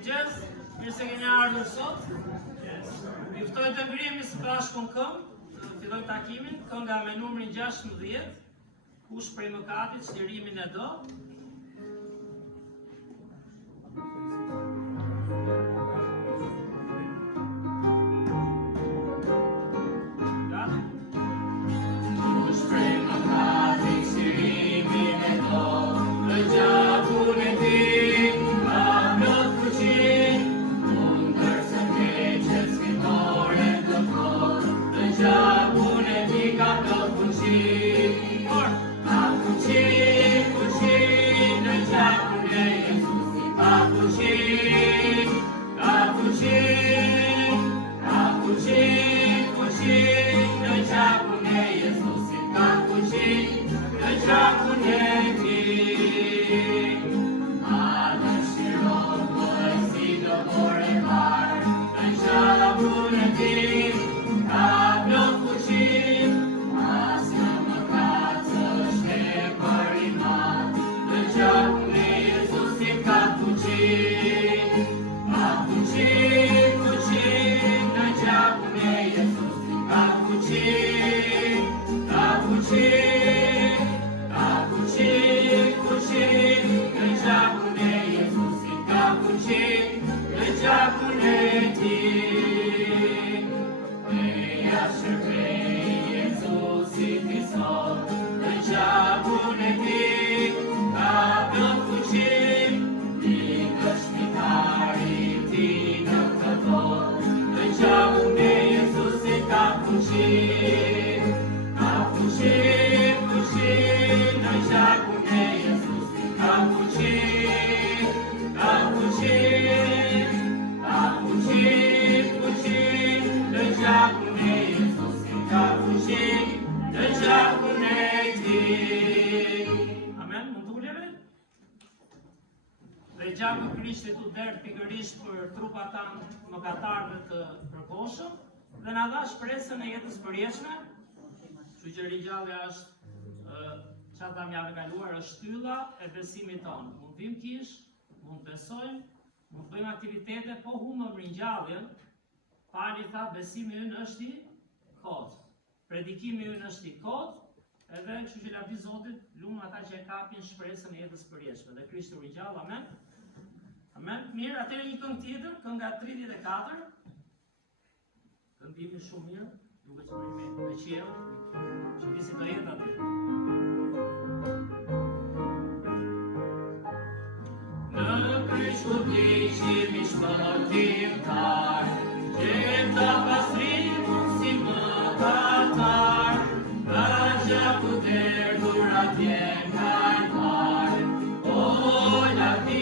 Mirëmëngjes, mirë se keni ardhur sot. Ju ftoj të ngrihemi së bashku në këngë, të filloj takimin, kënga me numrin 16, kush prej mëkatit çlirimin e do. Gjaku i Krishtit u derdh pikërisht për trupat tanë mëkatarëve të përkohshëm dhe na dha shpresën e jetës përjetshme. Kështu që ringjallja është çfarë tham javën e kaluar, është shtylla e besimit tonë. Mund vim kish, mund besojmë, mund bëjmë aktivitete, po humbëm ringjalljen. Pali tha besimi ynë është i kotë, predikimi ynë është i kotë, edhe kështu që lavdi Zotit, lumë ata që e kapin shpresën e jetës përjetshme. Dhe Krishti u ringjall, amen. Amen. Mirë, atëherë një këngë tjetër, kënga 34. Këndimi shumë mirë, duke që me qiell, që disi do jetë aty. Në Krishtu ndiqim i shpëtimtar, gjeta pastrim si mëkatar, nga gjaku derdhur atje në Kalvar, o lavdi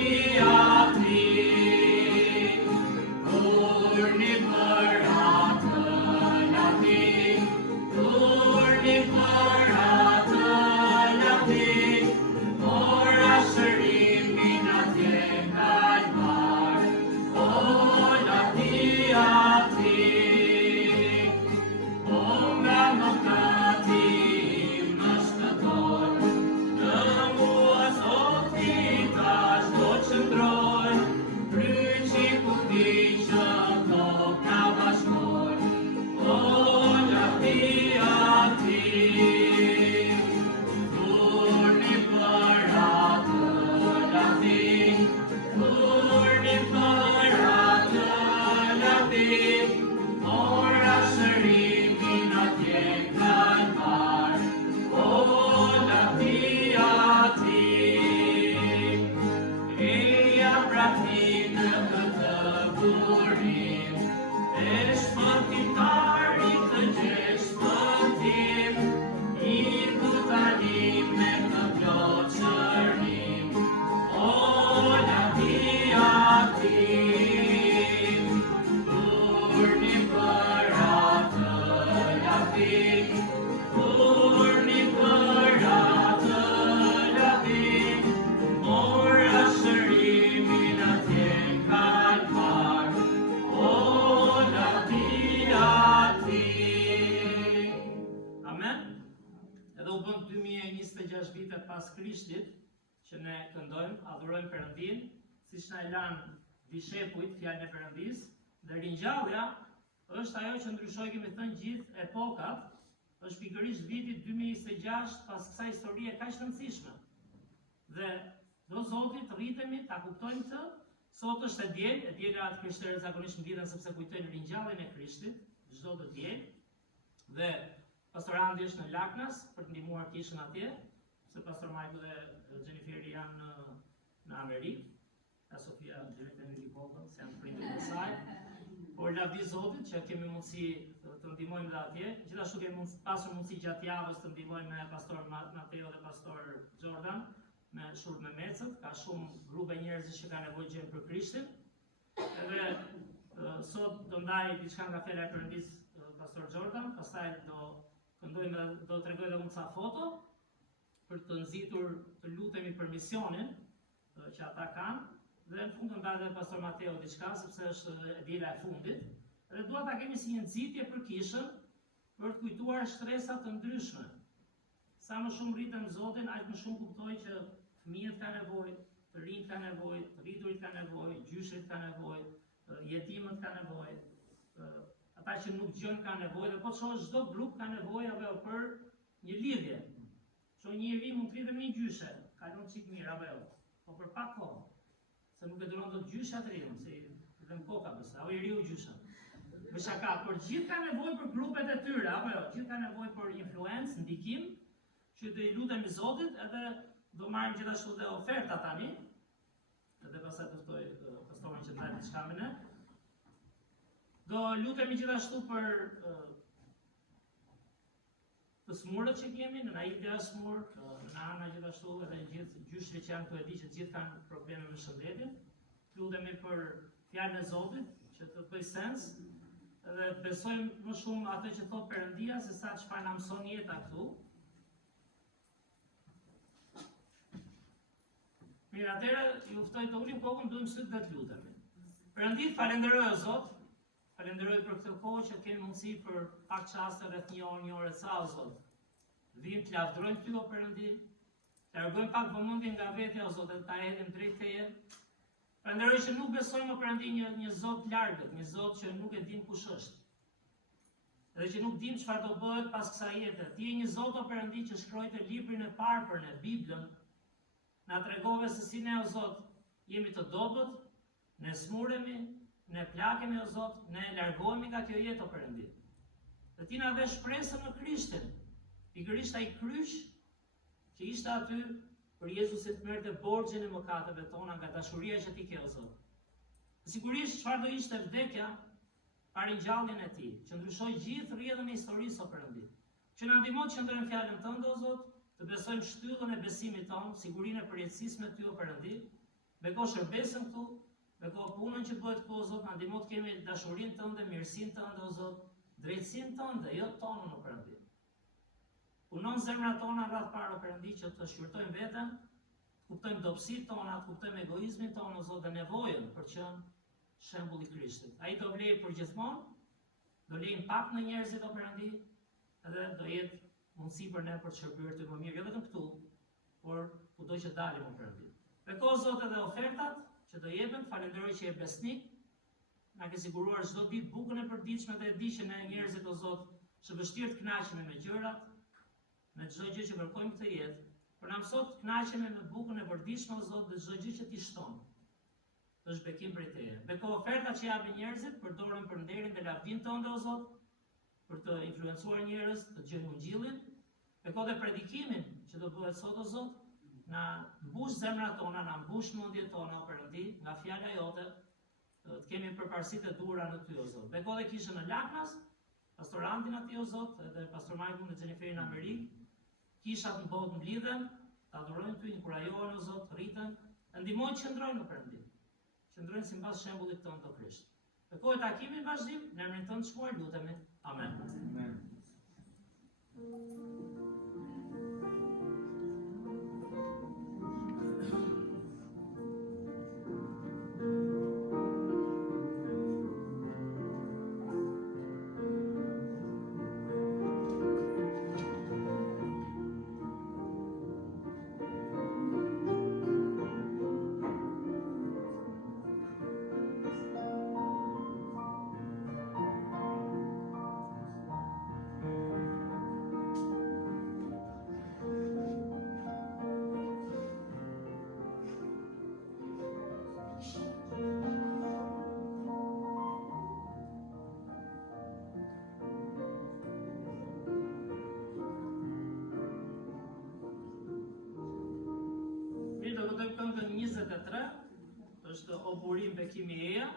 pas Krishtit, që ne këndojmë, adhurojmë Perëndin, siç na e lanë vishepujt, fjalën e Perëndis, dhe ringjallja është ajo që ndryshoi, kemi thënë, gjithë epokat, është pikërisht viti 2026 pas kësaj historie kaq të rëndësishme. Dhe do Zotit rritemi ta kuptojmë këtë. Sot është e diela atë krishterët zakonisht mbledhen sepse kujtojnë ringjalljen e Krishtit, çdo të diel. Dhe pastor Andi është në Laknas për të ndihmuar kishën atje, se pastor Majku dhe Jeniferi janë në Amerikë. Ka Sofia direkt në Likopën, se janë prindërit e saj. Por lavdi Zotit që kemi mundësi të ndihmojmë dhe atje. Gjithashtu kemi pasur mundësi gjatë javës të ndihmojmë me pastor Mateo dhe pastor Jordan me shurt me mecët. Ka shumë grupe njerëzish që kanë nevojë gjën për Krishtin. Edhe sot do ndaj diçka nga fjala e Perëndis pastor Jordan, pastaj do këndojmë, do t'rregoj edhe unë ca foto për të nxitur të lutemi për misionin që ata kanë. Dhe në fund do ndaj edhe pastor Mateo diçka, sepse është diela e fundit. Dhe dua ta kemi si një nxitje për kishën për të kujtuar shtresa të ndryshme. Sa më shumë rritem Zotin, aq më shumë kuptoj që fëmijët kanë nevojë, të rinjt kanë nevojë, të rriturit kanë nevojë, gjyshrit kanë nevojë, jetimët kanë nevojë, ata që nuk gjën kanë nevojë, dhe po të shohësh çdo grup ka nevojë apo për një lidhje. Që një njeri mund të rritet në një gjyshe, kalon çik mirë apo po për pak kohë. Se nuk e duron dot gjysha të riun, se i vën koka besoj, apo i riu gjysha. Me shaka, por gjithë kanë nevojë për grupet e tyre, apo jo, gjithë kanë nevojë për influencë, ndikim, që do i lutemi Zotit, edhe do marrim gjithashtu dhe oferta tani. Edhe pastaj do ftoj pastorin që të ndajë diçka me ne. Do lutemi gjithashtu për të smurët që kemi, në Naivja smur, në Ana gjithashtu, edhe gjithë gjyshrit që janë këtu, e di që gjithë kanë probleme me shëndetin. Lutemi për fjalën e Zotit, që të bëj sens, dhe besojmë më shumë atë që thot Perëndia se sa çfarë na mëson jeta këtu. Mirë, atëherë ju ftoj të ulim kokën, duhem syt dhe të lutemi. Perëndit, falenderoj o Zot, falenderoj për këtë kohë që kemi mundësi për pak çaste rreth një orë ca o Zot. Vim të lavdërojmë ty o Perëndi, të largojmë pak vëmendjen nga vetja o Zot, dhe ta hedhim drejt teje. Falenderoj që nuk besojmë o Perëndi një Zot largët, një Zot që nuk e dim kush është. Dhe që nuk dim çfarë do bëhet pas kësaj jete. Ti je një Zot o Perëndi që shkruajte librin e parë për ne, Biblën. Na tregove se si ne o Zot jemi të dobët, ne smuremi, ne plakemi o Zot, ne largohemi nga kjo jetë o Perëndi. Dhe ti na dhe shpresën në Krishtin, pikërisht ai kryq që ishte aty për Jezusit të merrte borxhin e mëkateve tona nga dashuria që ti ke o Zot. Sigurisht çfarë do ishte vdekja pa ringjalljen e tij, që ndryshoi gjithë rrjedhën e historisë o Perëndi. Që na ndihmo të qëndrojmë fjalën tënde o Zot, të besojmë shtyllën e besimit tonë, sigurinë e përjetësisë me ty o Perëndi, beko shërbesën këtu, beko punën që bëhet këtu o Zot, na ndihmo të kemi dashurinë tënde, mirësinë tënde o Zot, drejtësinë tënde, jo tonën o Perëndi. Punon zemrat tona rreth parë o Perëndi që të shqyrtojmë veten, të kuptojmë dobësitë tona, të kuptojmë egoizmin tonë o Zot dhe nevojën për të qenë shembull i Krishtit. Ai do vlejë përgjithmonë, do lejë pak në njerëzit o Perëndi, edhe do jetë mundësi për ne për të shërbyer ty më mirë, jo vetëm këtu, por kudo që dalim o Perëndi. Beko Zot edhe ofertat që do jepen, falenderoj që je besnik, na ke siguruar çdo ditë bukën e përditshme dhe e di që ne njerëzit o Zot është vështirë të kënaqemi me gjërat, me çdo gjë që kërkojmë këtë jetë, por na mëso të kënaqemi me bukën e përditshme o Zot dhe çdo gjë që ti shton. Është bekim prej teje. Beko ofertat që japin njerëzit, përdoren për nderin dhe lavdinë tënde o Zot, për të influencuar njerëz të gjejnë ungjillin. Beko dhe predikimin që do bëhet sot o Zot, na mbush zemrat tona, na mbush mendjet tona o Perëndi, nga fjala jote, të kemi përparësitë e duhura në ty o Zot. Beko dhe kishën në Laknas, pastor Andin aty o Zot, edhe pastor Majkun dhe Jenniferin në Amerikë, kishat në botë mblidhen, ta adhurojnë ty, inkurajohen o Zot, rriten, ndihmojnë të qëndrojnë o Perëndi. Qëndrojnë sipas shembullit tënd o Krisht. Beko e takimin vazhdim, në emrin tënd të shkuar lutemi. Amen. Amen. është o burim bekimi eja.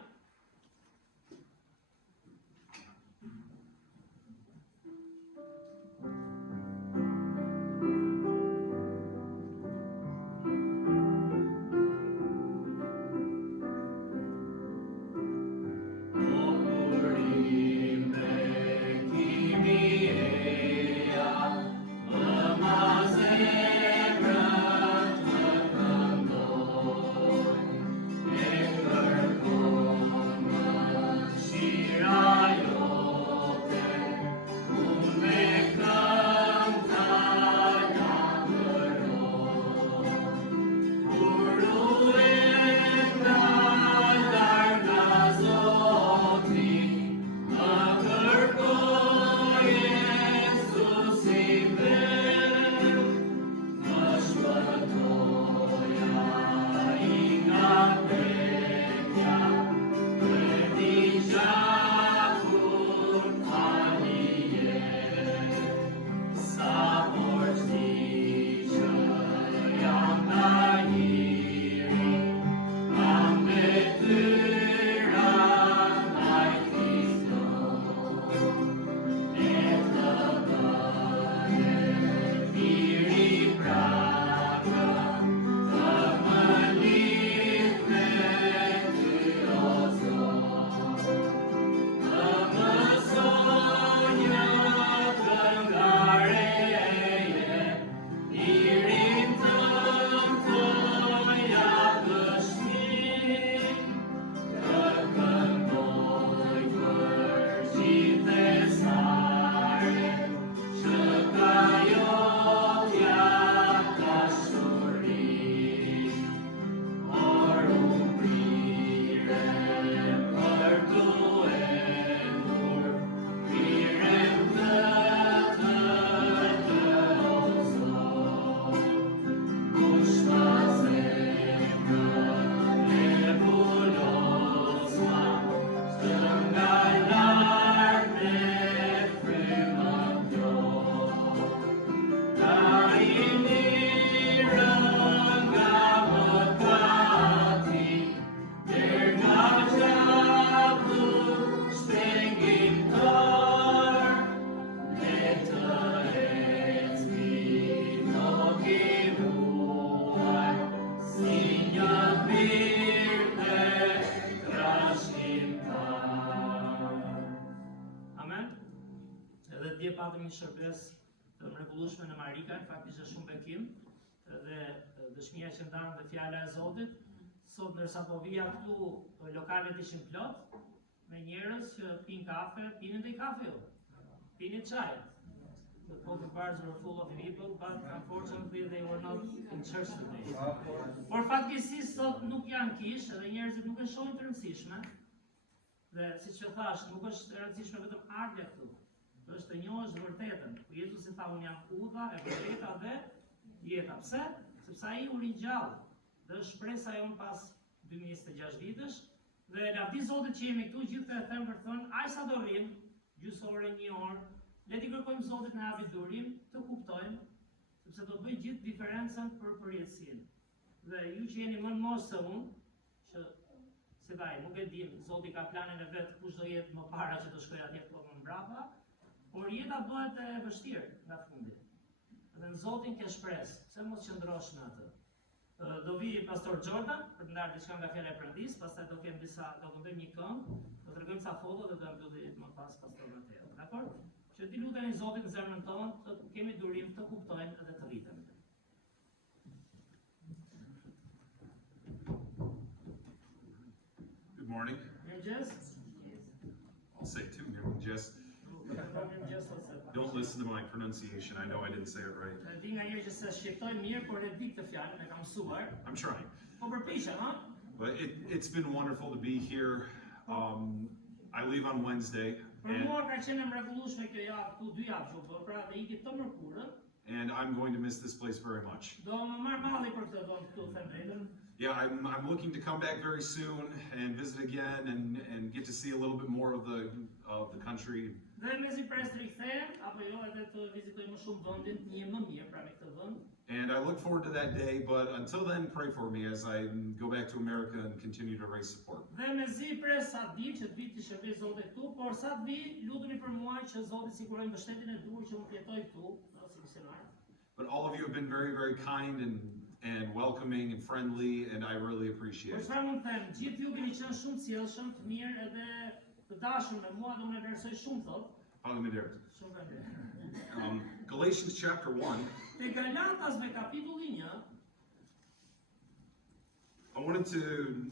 Patëm një shërbesë të mrekullueshme në Marikaj, faktikisht është shumë bekim dhe dëshmia që ndanë dhe fjala e Zotit. Sot ndërsa po vija këtu, lokalet ishin plot me njerëz që pinë kafe, pinin dhe kafe jo, pinin çaj. The coffee bars were full of people, but unfortunately they were not in church today. Por fatkeqësisht sot nuk janë kish, edhe njerëzit nuk e shohin të rëndësishme. Dhe siç e thash, nuk është e rëndësishme vetëm ardha këtu. Është të njohësh vërtetën. Ku Jezusi tha unë jam udha, e vërteta dhe jeta. Pse? Sepse ai u ringjall. Dhe është shpresa jonë pas 2026 vitësh. Dhe lavdi Zotit që jemi këtu gjithë të them për të thënë, ai sa do rrim, gjysore, një orë, le t'i kërkojmë Zotit në hapi durim, të kuptojmë, sepse do të bëj gjithë diferencën për përjetësinë. Dhe ju që jeni më në moshë se unë, që se vaj, nuk e dim, Zoti ka planin e vet kush do jetë më para që të shkojë atje apo më mbrapa. Por jeta bëhet e vështirë nga fundi. Dhe në Zotin ke shpresë, pse mos qëndrosh në atë. Do vi pastor Jordan për të ndarë diçka nga fjala e Perëndisë, pastaj do kem do këndojmë një këngë, do tregojmë sa foto dhe do mbylli më pas pastor Mateo. Dakor? Që ti luteni Zotin në zemrën tonë, të kemi durim të kuptojmë edhe të rritemi. Good morning. I'll say two. Just don't listen to my pronunciation. I know I didn't say it right. I'm trying. But it's been wonderful to be here. I leave on Wednesday. And I'm going to miss this place very much. Yeah, I'm looking to come back very soon and visit again and get to see a little bit more of the country. And I look forward to that day, but until then, pray for me as I go back to America and continue to raise support. Dhe mezi pres sa di që të vi të shërbej Zotit këtu, por sa të vi, lutuni për mua që Zoti siguroj mbështetjen e duhur që unë të jetoj këtu, si misionar. But all of you have been very, very kind and welcoming and friendly, and I really appreciate Por it. çfarë mund të them, gjithë ju keni qenë shumë të sjellshëm, të mirë edhe të dashur me mua dhe unë e vlerësoj shumë thot. Faleminderit. Shumë faleminderit. Galatians chapter 1. Te Galatasve kapitulli 1. I wanted to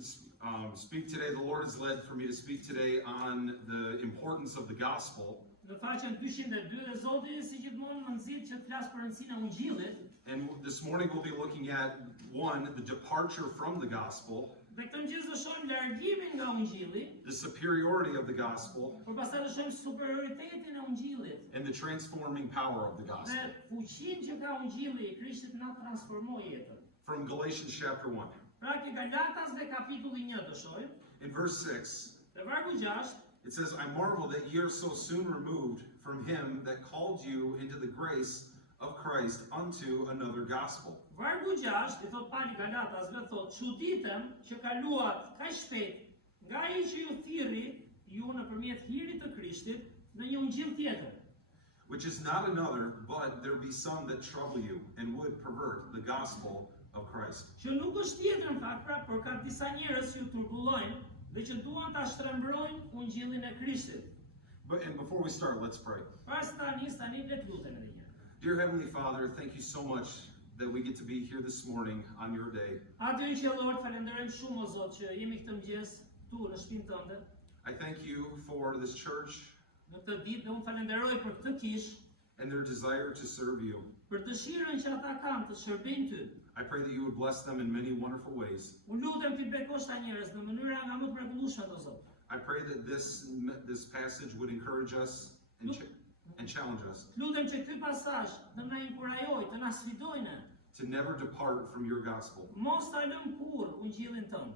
speak today. The Lord has led for me to speak today on the importance of the gospel. Në faqen 202 dhe Zoti si gjithmonë më nxit që të flas për rëndësinë e Ungjillit. And this morning we'll be looking at the departure from the gospel, Dhe këtë mëngjes do shohim largimin nga Ungjilli, the superiority of the gospel, por pastaj do shohim superioritetin e Ungjillit. and the transforming power of the gospel. Dhe fuqinë që ka Ungjilli i Krishtit na transformoi jetën. From Galatians chapter 1. Pra ke Galatasve kapitulli 1 do shohim. In verse 6, Te vargu 6, it says, I marvel that ye are so soon removed from him that called you into the grace of Christ unto another gospel. vargu 6 i thot Pali Galatasve thot, çuditem që kaluat kaq shpejt nga ai që ju thirrri ju nëpërmjet hirit të Krishtit në një ungjill tjetër. Which is not another, but there be some that trouble you and would pervert the gospel of Christ. Që nuk është tjetër në fakt, pra, por ka disa njerëz që ju turbullojnë dhe që duan ta shtrembrojnë ungjillin e Krishtit. And before we start, let's pray. Pas tani le të lutem edhe një herë. Dear Heavenly Father, thank you so much that we get to be here this morning on your day. Aty që Lord, falenderojmë shumë o Zot që jemi këtë mëngjes tu në shtëpinë tënde. I thank you for this church Në këtë ditë dhe unë falenderoj për këtë kishë, and their desire to serve you. për dëshirën që ata kanë të shërbejnë ty. I pray that you would bless them in many wonderful ways. Unë lutem ti bekosh ta njerëz në mënyra nga më të mrekullueshme o Zot. I pray that this passage would encourage us and challenge us Lutem që ky pasazh të na inkurajojë, të na sfidojnë, to never depart from your gospel, mos ta lëm kurrë ungjillin tënd.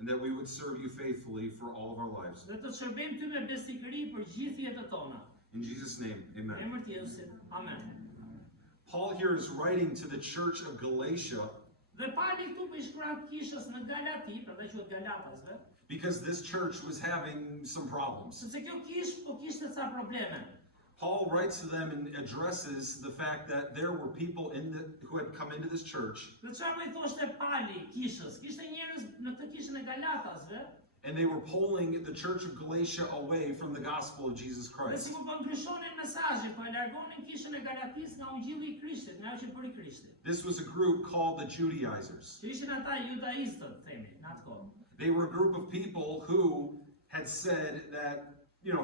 and that we would serve you faithfully for all of our lives. Dhe të shërbejmë ty me besikëri për gjithë jetën tona. In Jesus' name, Në amen. emër të Jezusit. Amen. Paul here is writing to the church of Galatia Dhe Pali këtu po i shkruan kishës në Galati, prandaj quhet Galatasve, because this church was having some problems. sepse kjo kishë po kishte ca probleme. Paul writes to them and addresses the fact that there were people who had come into this church Dhe çfarë më i thoshte Pali kishës? Kishte njerëz në këtë kishën e Galatasve, and they were pulling the church of Galatia away from the gospel of Jesus dhe Christ. sikur po ndryshonin mesazhin, po e largonin kishën e Galatis nga ungjilli i Krishtit, nga ajo që bëri Krishti. This was a group called the Judaizers. Që ishin ata judaistët, themi, në atë kohë. They were a group of people who had said that,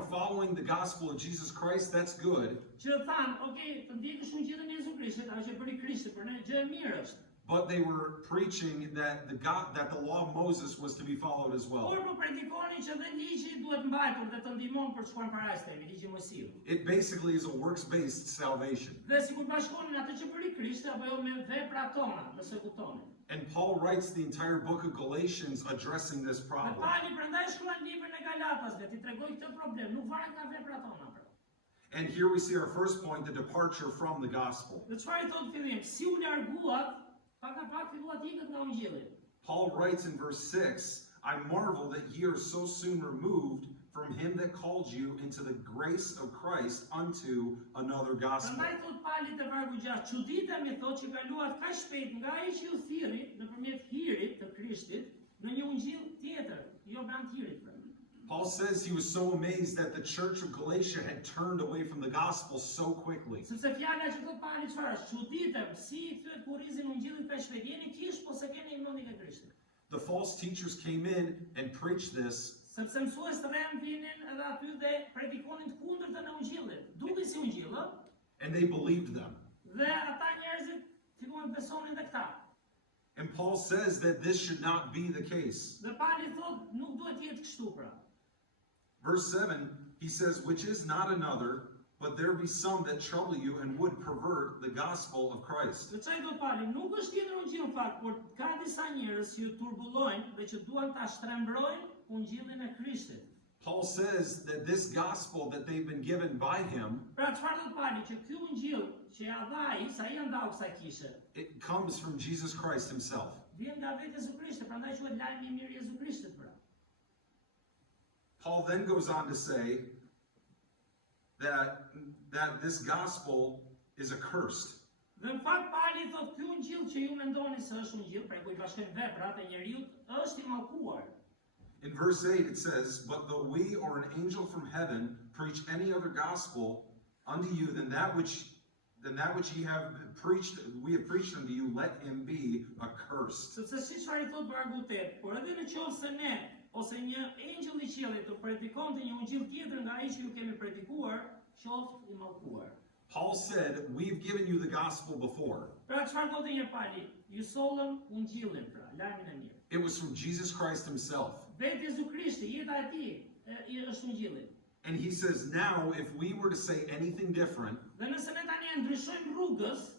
following the gospel of Jesus Christ, that's good, Që thanë, okay, të ndjekësh ungjillin e Jezu Krishtit, ajo që bëri Krishti për ne, gjë e mirë është. but they were preaching that the law of Moses was to be followed as well. Por po predikonin që dhe ligji duhet mbajtur dhe të ndihmon për të shkuar para themi, ligji i Mojsiut. It basically is a works-based salvation. Dhe sikur bashkonin atë që bëri Krishti apo jo me veprat tona, nëse kuptonin. And Paul writes the entire book of Galatians addressing this Dhe problem. Pali prandaj shkruan librin e Galatasve, ti tregoi këtë problem, nuk varet nga veprat tona pra. And here we see our first point, the departure from the gospel. Dhe çfarë i thotë fillim? Si u larguat, pak a pak filluat ikët nga ungjilli. Paul writes in verse 6, I marvel that ye are so soon removed from him that called you into the grace of Christ unto another gospel. Prandaj thot Pali te vargu 6, çuditemi thotë që kaluat kaq shpejt nga ai që ju thirrri nëpërmjet hirit të Krishtit në një ungjill tjetër, jo brand hirit pra. Paul says he was so amazed that the church of Galatia had turned away from the gospel so quickly. Sepse fjala që thot Pali çfarë është? Çuditem si i thyet kurrizin ungjillit kaq shpejt. Jeni kish po se keni mendin e Krishtit. The false teachers came in and preached this, Sepse mësues të rem vinin edhe aty dhe predikonin të kundërtën e ungjillit. Duke si ungjilli, and they believed them. dhe ata njerëzit filluan të besonin dhe këta. And Paul says that this should not be the case. Dhe Pali thot nuk duhet jetë kështu pra. Verse 7, he says, which is not another, but there be some that trouble you and would pervert the gospel of Christ. Dhe çaj do Pali, nuk është tjetër ungjill në fakt, por ka disa njerëz që ju turbullojnë dhe që duan ta shtrembrojnë ungjillin e Krishtit. Paul says that this gospel that they've been given by him, Pra çfarë do të Pali që ky ungjil që ja dha ai, sa i ndau kësaj kishe, it comes from Jesus Christ himself. vjen nga vetë Jezu Krishti, prandaj quhet lajmi i mirë i Jezu Krishtit pra. Paul then goes on to say that this gospel is accursed. Dhe në fakt Pali thot ky ungjil që ju mendoni se është ungjil, pra ku i bashkojnë veprat e njeriu, është i mallkuar. In verse 8 it says, "But though we or an angel from heaven preach any other gospel unto you than that which we have preached unto you, let him be accursed." Sepse si çfarë i thot vargu 8, por edhe në qoftë se ne ose një engjëll i qiellit të predikonte një ungjil tjetër nga ai që ju kemi predikuar, qoftë i mallkuar. Paul said, "We've given you the gospel before." Pra çfarë thotë një Pali? Ju sollëm ungjillin pra, lajmin e mirë. It was from Jesus Christ himself. Vetë Jezu Krishti, jeta e tij është ungjilli. And he says, now if we were to say anything different, Dhe nëse ne tani e ndryshojmë rrugës,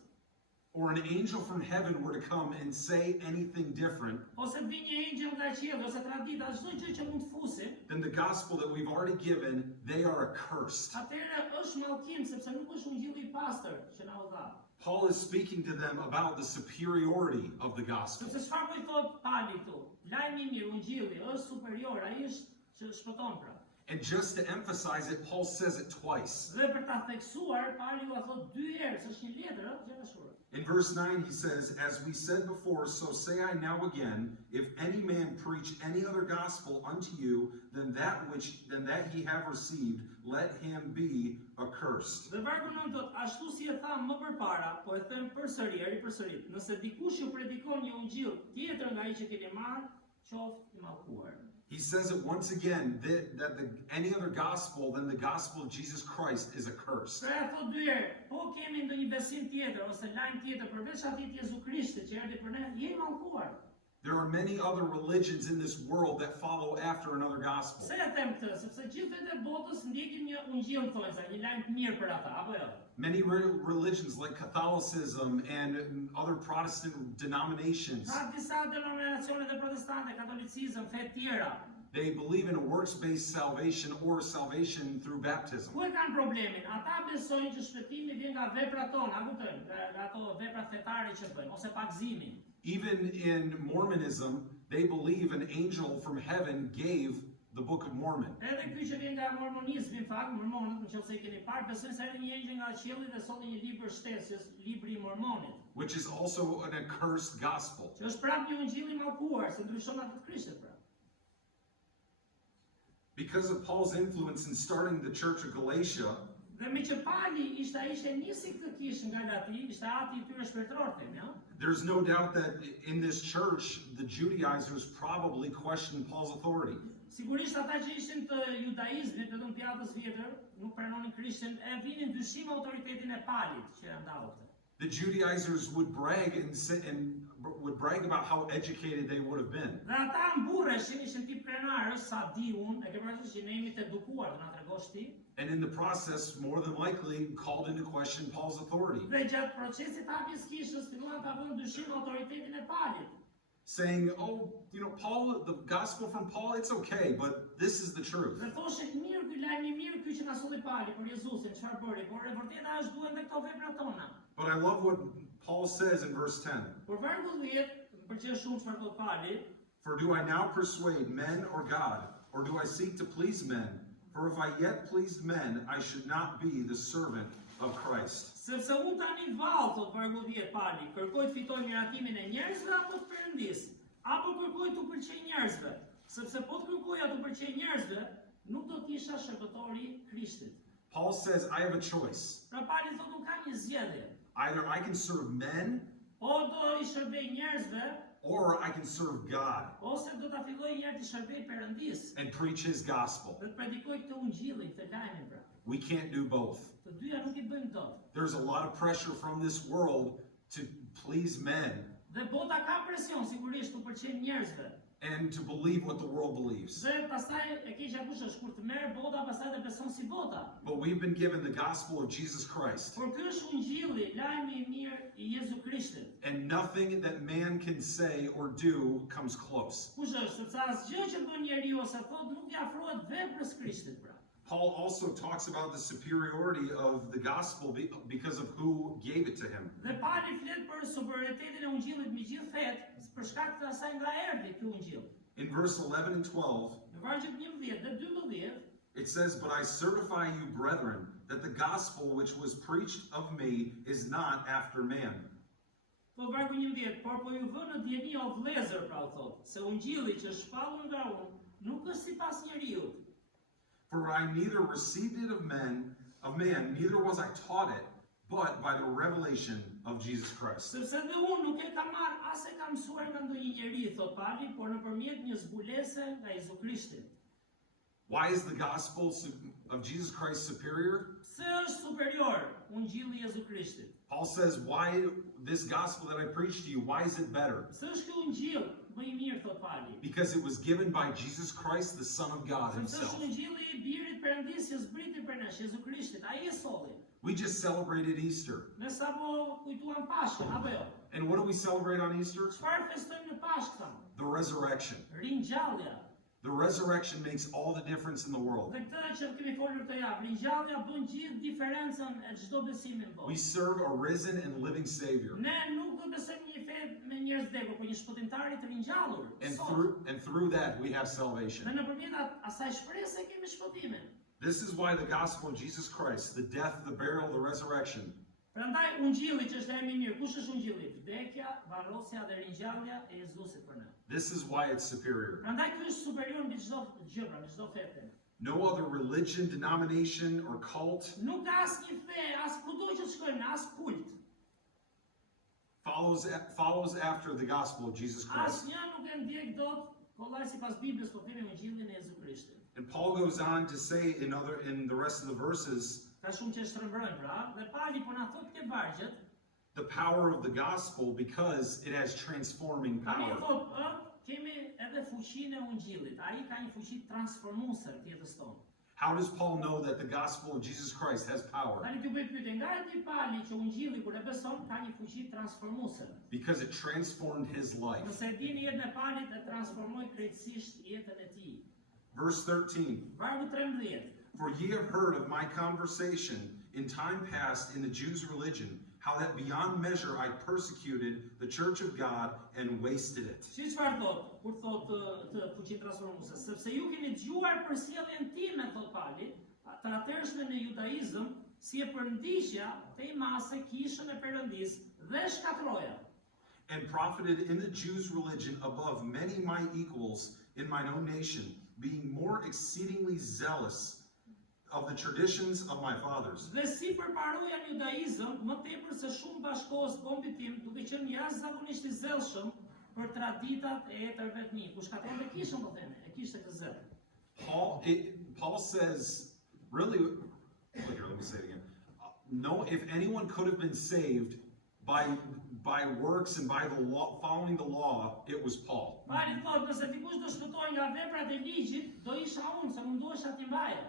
or an angel from heaven were to come and say anything different, ose të vi një engjëll nga qielli ose tradita, çdo gjë që mund të fusim, then the gospel that we've already given, they are accursed. atëherë është mallkim sepse nuk është ungjilli i pastër që na u dha. Paul is speaking to them about the superiority of the gospel. Sepse çfarë po i thot Pali këtu? Lajmi i mirë, ungjilli është superior, ai është që shpëton pra. And just to emphasize it, Paul says it twice. Dhe për ta theksuar, Pali u thot 2 herë, s'është një letër, gjashur. In verse 9 he says, "As we said before, so say I now again, if any man preach any other gospel unto you than that he have received, let him be accursed." Dhe vargu 9 thot, ashtu si e tham më përpara, po e them përsërit, nëse dikush ju predikon një ungjil tjetër nga ai që keni marrë, qoftë i mallkuar. He says it once again that any other gospel than the gospel of Jesus Christ is accursed. Pra e thot 2 herë, po kemi ndonjë besim tjetër ose lajm tjetër përveç atij të Jezu Krishtit që erdhi për ne, je i mallkuar. There are many other religions in this world that follow after another gospel. Se e them këtë, sepse gjithë vetë e botës ndjekin një ungjil thonë se një lajm të mirë për ata, apo jo? Many religions like Catholicism and other Protestant denominations, Ka disa denominacione dhe protestante, katolicizëm, fe tjera. they believe in a works-based salvation or salvation through baptism. Ku e kanë problemin? Ata besojnë që shpëtimi vjen nga veprat tona, a kuptojnë? Nga ato vepra fetare që bëjmë ose pagëzimi. Even in Mormonism, they believe an angel from heaven gave the Book of Mormon. Edhe ky që vjen nga mormonizmi, në fakt, mormonët, nëse i keni parë, besojnë se erdhi një engjëll nga qielli dhe solli një libër shtesës, libri i Mormonit, Which is also an accursed gospel. që është prapë një ungjilli i mallkuar, se ndryshon atë të Krishtit pra. Because of Paul's influence in starting the church of Galatia, Dhe me që Pali ishte nisi këtë kishë nga Galati, ishte ati I tyre shpirtëror, them, ja? there's no doubt that in this church, the Judaizers probably questioned Paul's authority. Sigurisht ata që ishin të judaizmit, të Olympiadës vjetër, nuk pranonin Krishtin, e vinin dyshim autoritetin e Palit që e ndau këtë. The Judaizers would brag would brag about how educated they would have been. Dhe ata mburreshin, ishin tip krenarës, sa di unë, e ke parasysh që ne jemi të edukuar, të na tregosh ti. And in the process, more than likely, called into question Paul's authority, Dhe gjatë procesit hapjes kishës, filluan ta vënë dyshim autoritetin e Palit. saying, "Oh, Paul, the gospel from Paul, it's okay, but this is the truth." Dhe thoshin mirë ky lajm I mirë ky që na solli Pali për Jezusin, çfarë bëri, por e vërteta është duhen dhe këto vepra tona. But I love what Paul says in verse 10. Por vargu 10, më pëlqen shumë çfarë thot Pali, "For do I now persuade men or God, or do I seek to please men? For if I yet pleased men, I should not be the servant of Christ." sepse unë tani vallë, thot vargu 10 Pali, kërkoj të fitoj miratimin e njerëzve apo të Perëndis, apo kërkoj të pëlqej njerëzve, sepse po të kërkoja të pëlqej njerëzve, nuk do të isha shërbëtori I Krishtit. Paul says, I have a choice. Pra Pali thot unë kam një zgjedhje. Either I can serve men, O do I shërbej njerëzve, or I can serve God ose do ta filloj një herë të shërbej Perëndis, and preach his gospel. dhe të predikoj këtë ungjillin, këtë lajmin pra. We can't do both. Të dyja nuk I bëjmë dot. There's a lot of pressure from this world to please men. Dhe bota ka presion sigurisht të pëlqejnë njerëzve. and to believe what the world believes. Dhe pastaj e keqja kush është kur të merr bota, pastaj të beson si bota. But we've been given the gospel of Jesus Christ. Por ky është ungjilli, lajmi I mirë I Jezu Krishtit. And nothing that man can say or do comes close. Kush është, sepse asgjë që bën njeriu ose thot nuk I afrohet veprës Krishtit pra. Paul also talks about the superiority of the gospel because of who gave it to him. Dhe Pali flet për superioritetin e ungjillit me gjithë fetë, për shkak të asaj nga erdhi ky ungjill. In verse 11 and 12, Në vargjet 11 dhe 12, it says, "But I certify you, brethren, that the gospel which was preached of me is not after man." po vargu 11, por po ju vë në dieni o vëllezër, pra u thot, se ungjilli që shpallur nga unë nuk është sipas njeriu. For I neither received it of man, neither was I taught it, but by the revelation of Jesus Christ. Sepse dhe unë nuk e kam marrë as e kam mësuar nga ndonjë njeri, thot Pali, por nëpërmjet një zbulese nga Jezu Krishti. Why is the gospel of Jesus Christ superior? Pse është superior ungjilli I Jezu Krishtit? Paul says, why this gospel that I preach to you, why is it better? Pse është ky ungjill më I mirë, thot Pali? Because it was given by Jesus Christ, the Son of God Sepse himself. është ungjilli I birit Perëndis që zbriti për ne, Jezu Krishtit, ai e solli. We just celebrated Easter. Ne sapo kujtuam Pashkën, apo jo? And what do we celebrate on Easter? Çfarë festojmë në Pashkë? The resurrection. Ringjallja. The resurrection makes all the difference in the world. Dhe këtë që kemi folur këtë javë, ringjallja bën gjithë diferencën e çdo besimi në We botë. serve a risen and living Savior. Ne nuk do besojmë një fe me njerëz vdekur, por një shpëtimtar I të ringjallur. And through that we have Dhe salvation. nëpërmjet asaj shpresë kemi shpëtimin. This is why the gospel of Jesus Christ, the death, the burial, the resurrection, Prandaj ungjilli që është emri I mirë, kush është ungjilli? Vdekja, varrosja dhe ringjallja e Jezusit për ne. this is why it's superior. Prandaj ky është superior mbi çdo gjë, mbi çdo fe tjetër. No other religion, denomination, or cult Nuk ka asnjë fe, as kudo që shkojmë, as kult. follows after the gospel of Jesus Christ. Asnjë nuk e ndjek dot, kollaj sipas Biblës, po themi ungjillin e Jezu Krishtit. And Paul goes on to say in the rest of the verses, Ka shumë që shtrëmbrojnë pra, dhe Pali po na thot ke vargjet, the power of the gospel because it has transforming tani power. thot, kemi edhe fuqinë e ungjillit. Ai ka një fuqi transformuese të jetës tonë. How does Paul know that the gospel of Jesus Christ has power? Tani t'ju bëj pyetje, nga e di Pali që ungjilli kur e beson ka një fuqi transformuese? Because it transformed his life. Nëse e dini jetën e Palit e transformoi krejtësisht jetën e tij. Verse 13. Vargu 13. For ye have heard of my conversation in time past in the Jews' religion, how that beyond measure I persecuted the church of God and wasted it. Si çfarë thot, kur thot të fuqi transformuese, sepse ju keni dëgjuar për sjelljen time, thot Pali, të atërshme në judaizëm, si e përndiqja të imase kishën e Perëndis dhe shkatroja. And profited in the Jews' religion above many my equals in mine own nation, being more exceedingly zealous of the traditions of my fathers. Dhe si përparoja në judaizëm, më tepër se shumë bashkohës bombit tim, duke qenë jashtëzakonisht I zellshëm për traditat e etërve të mi. Ku shkatronte kishën, po themi, e kishte të zellë. Paul says, really, here, let me say it again. No, if anyone could have been saved by works and by the law, following the law, it was Paul. Pali thot, nëse dikush do shpëtoj nga veprat e ligjit, do isha unë, se munduesha t'i mbaja.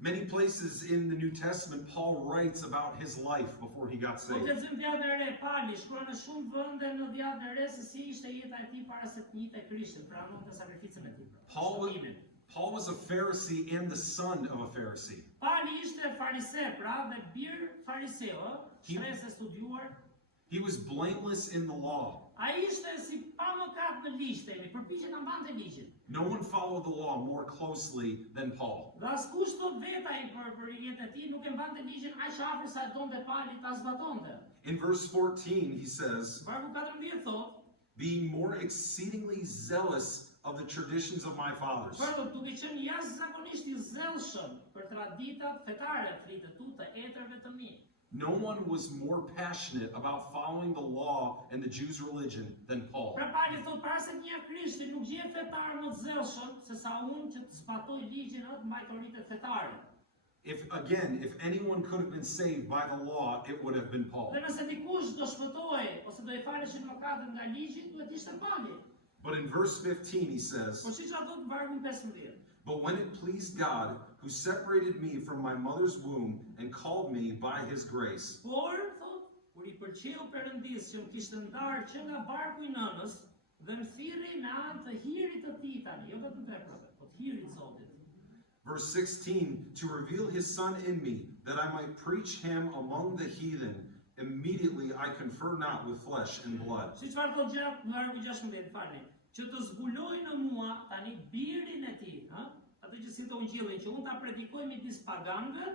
Many places in the New Testament, Paul writes about his life before he got Po saved. lexojmë Vjatën e Re, Pali shkruan në shumë vende në Vjatën e Re se si ishte jeta e tij para se të njihte Krishtin, pra nuk të sakrificën e tij. Paul was a Pharisee and the son of a Pharisee. Pali ishte farise, pra dhe bir fariseu, shpresë studiuar. He was blameless in the law. Ai ishte si pa mëkat në ligj, themi, përpiqej ta mbante ligjin. No one followed the law more closely than Paul. Dhe askush thot vetaj për jetën e tij nuk e mbante ligjin aq afër sa e donte Pali ta zbatonte. In verse 14, he says, Vargu 14 thot, being more exceedingly zealous of the traditions of my fathers. Por duke qenë jashtëzakonisht I zellshëm për traditat fetare, fritë tu të etërve të mi. No one was more passionate about following the law and the Jews' religion than Paul. Pra Pali thot, para se të njeh Krishtin, nuk gjen fetar më të zellshëm se sa unë që të zbatoj ligjin atë mbajtoritë fetare. If anyone could have been saved by the law, it would have been Paul. Dhe nëse dikush do shpëtohej ose do I faleshin mëkatet nga ligji, duhet ishte Pali. But in verse 15 he says, Por siç ato të vargun 15. but when it pleased God, who separated me from my mother's womb and called me by his grace. Por, thot, kur I pëlqeu Perëndis që më kishte ndarë që nga barku I nënës dhe më thirrri me anë të hirit të tij tani, jo vetëm veprave, po të hirit të Zotit. Verse 16, to reveal his son in me, that I might preach him among the heathen. Immediately I confer not with flesh and blood. Si çfarë thot gjatë në vargu 16, falni, që të zbuloj në mua tani birin e tij, ha? Atë që si të ungjillin, që unë ta predikoj midis paganëve,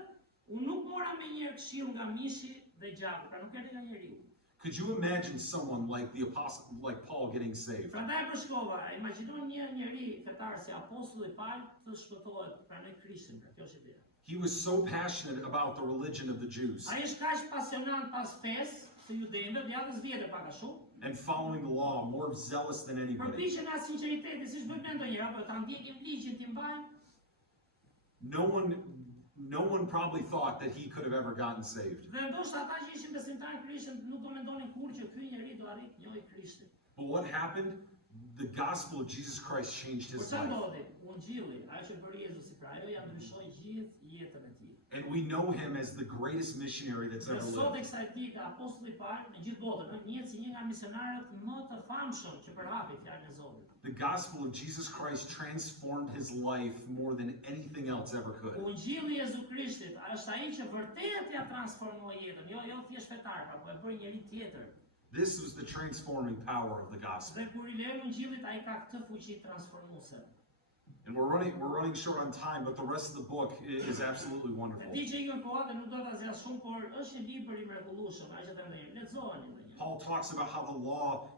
unë nuk mora me njëherë këshill nga mishi dhe gjaku, pra nuk erdhi nga njeriu. Could you imagine someone like the apostle, like Paul, getting saved? Prandaj përshkova, imagjino një njeri fetar si apostulli Paul të shpëtohet pranoj Krishtin, pra kjo është ideja. He was so passionate about the religion of the Jews Ai është kaq pasionant pas fesë së judejve, djatës vjetë pak a shumë. and following the law, more zealous than anybody. Përpiqen as sinqeriteti, siç bëjmë ndonjëherë, apo ta ndjekim ligjin, ti mbajmë. No one probably thought that he could have ever gotten saved. Dhe ndoshta ata që ishin besimtarë në Krishtin nuk do mendonin kurrë që ky njeri do arrit njëjë Krishtin. But what happened? The gospel of Jesus Christ changed Por his çfarë life. ndodhi? Ungjilli, ajo që bëri Jezusi, pra ajo ja ndryshoi gjithë jetën e tij. And we know him as the greatest missionary that's Dhe ever sot lived. kësaj dite apostulli Paul në gjithë botën, njihet si një nga misionarët më të famshëm që përhapi fjalën e Zotit. The gospel of Jesus Christ transformed his life more than anything else ever could. Ungjilli I Jezu Krishtit është ai që vërtet ja transformoi jetën, jo thjesht fetar, po e bëri njëri tjetër. This was the transforming power of the gospel. Dhe kur I lën ungjillit ai ka këtë fuqi transformuese. And we're running short on time, but the rest of the book is absolutely wonderful. Di që ikën kohë dhe nuk do ta zgjas shumë, por është një libër I mrekullueshëm, ai që të ndajmë. Lexojeni edhe një. Paul talks about how the law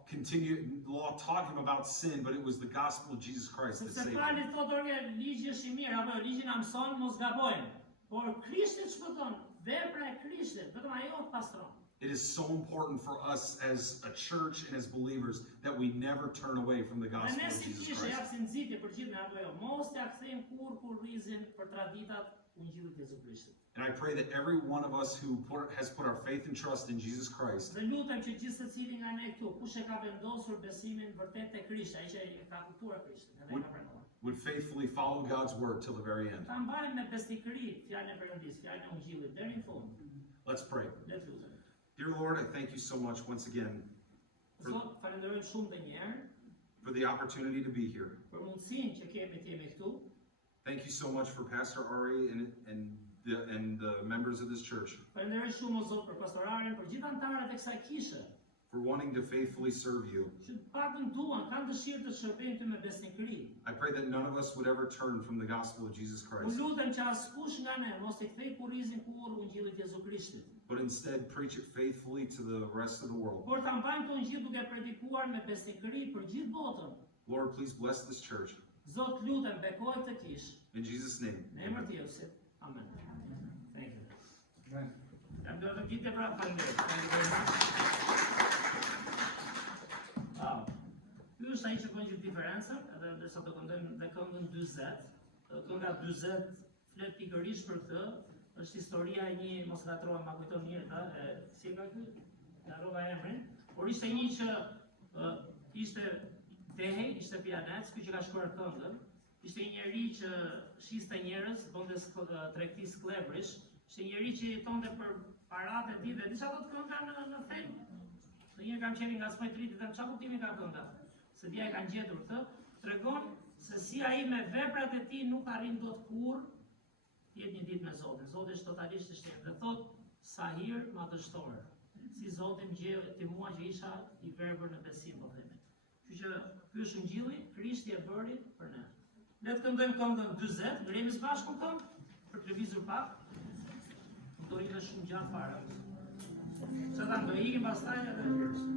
taught him about sin, but it was the gospel of Jesus Christ that Sepse saved Pauli him. thotë orë ligji është I mirë, apo ligji na mëson mos gabojmë. Por Krishti shpëton, vepra e Krishtit, vetëm ajo të pastron. It is so important for us as a church and as believers that we never turn away from the Dhe gospel ne of si Jesus kishë Christ. jap si nxitje për gjithë ne apo jo. Mos t'ia kthejmë kur rrizin për traditat ungjillit të Jezu Krishtit. And I pray that every one of us who has put our faith and trust in Jesus Christ Dhe lutem që gjithë secili nga ne këtu, kush e ka vendosur besimin vërtet te Krishti, ai që e ka kuptuar Krishtin, edhe e ka pranuar. would faithfully follow God's word till the very end. Ta mbajmë me besnikëri fjalën e Perëndis, fjalën e ungjillit deri në fund. Let's pray. Le të lutem. Dear Lord, I thank you so much once again Zot, falenderojmë shumë edhe një herë for the opportunity to be here. për mundësinë që kemi të jemi këtu. Thank you so much for Pastor Ari and the members of this church Falenderoj shumë o Zot për pastorarin, për gjithë anëtarët e kësaj kishe, for wanting to faithfully serve you. që të paktën duan, kanë dëshirë të shërbejnë ty me besnikëri. I pray that none of us would ever turn from the gospel of Jesus Unë Christ, lutem që askush nga ne mos I kthej kurrizin kur ungjillit Jezu Krishtit, but instead preach it faithfully to the rest of the world. por ta mbajmë të ungjillit duke predikuar me besnikëri për gjithë botën. Lord, please bless this church. Zot, lutem, bekoj të kish, In Jesus' name. në emër të Jezusit. Amen. Thank you. Amen. Jam do të kite pra falenderoj. Thank you very much. Ky është ai që bën gjithë diferencën, edhe ndërsa do këndojmë dhe këngën 40, kënga 40 flet pikërisht për këtë, është historia e një, mos gatrohem, ma kujton mirë, si e ka ky? Harrova emrin, por ishte një që ishte tehej, ishte pianec, ky që ka shkruar këngën, ishte një njeri që shiste njerëz, bënte tregti sklebrish, ishte një njeri që jetonte për paratë e tij dhe disa do të kënga në fen. Në një kam qenë nga smaj triti dhe çfarë kuptimi ka kënga? Se dia e kanë gjetur këtë, tregon se si ai me veprat e tij nuk arrin dot kurrë të jetë një ditë me Zotin. Zoti është totalisht I shtrenjtë dhe thot sa hir madhështor. Si Zoti më gjeu ti mua që isha I verbër në besim, po themi. Kështu që ky është ungjilli, Krishti e bëri për ne. Le të këndojmë këngën 40, ngrihemi së bashku këngë për të lëvizur pak. Do rinë shumë gjatë fare. Se ta do ikim pastaj edhe 40.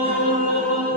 Shpëtoi